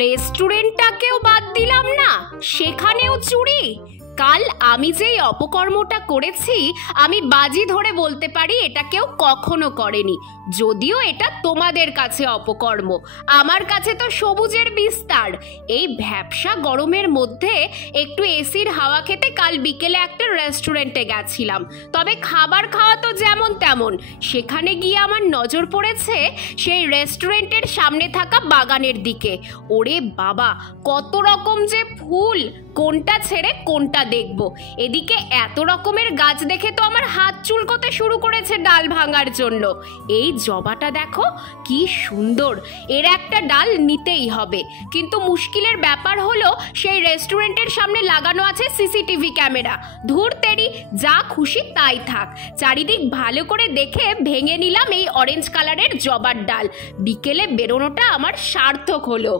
রেস্টুরেন্টটাকেও বাদ দিলাম না, সেখানেও চুরি। কাল আমি যেই অপকর্মটা করেছি আমি বাজি ধরে বলতে পারি এটা কেউ কখনো করেনি। যদিও এটা তোমাদের কাছে অপকর্ম, আমার কাছে তো সবুজের বিস্তার। এই ভ্যাপসা গরমের মধ্যে একটু এসির হাওয়া খেতে কাল বিকেলে একটা রেস্টুরেন্টে গেছিলাম। তবে খাবার খাওয়া তো যেমন তেমন। সেখানে গিয়ে আমার নজর পড়েছে সেই রেস্টুরেন্টের সামনে থাকা বাগানের দিকে। ওরে বাবা, কত রকম যে ফুল, কোনটা ছেড়ে কোনটা দেখব। এদিকে এত রকমের গাছ দেখে তো আমার হাত চুলকোতে শুরু করেছে ডাল ভাঙার জন্য। এই জবাটা দেখো কি সুন্দর, এর একটা ডাল নিতেই হবে। কিন্তু মুশকিলের ব্যাপার হলো সেই রেস্টুরেন্টের সামনে লাগানো আছে সিসিটিভি ক্যামেরা। ধুর তেরি, যা খুশি তাই থাক। চারিদিক ভালো করে দেখে ভেঙে নিলাম এই অরেঞ্জ কালারের জবার ডাল। বিকেলে বেরোনোটা আমার সার্থক হলো।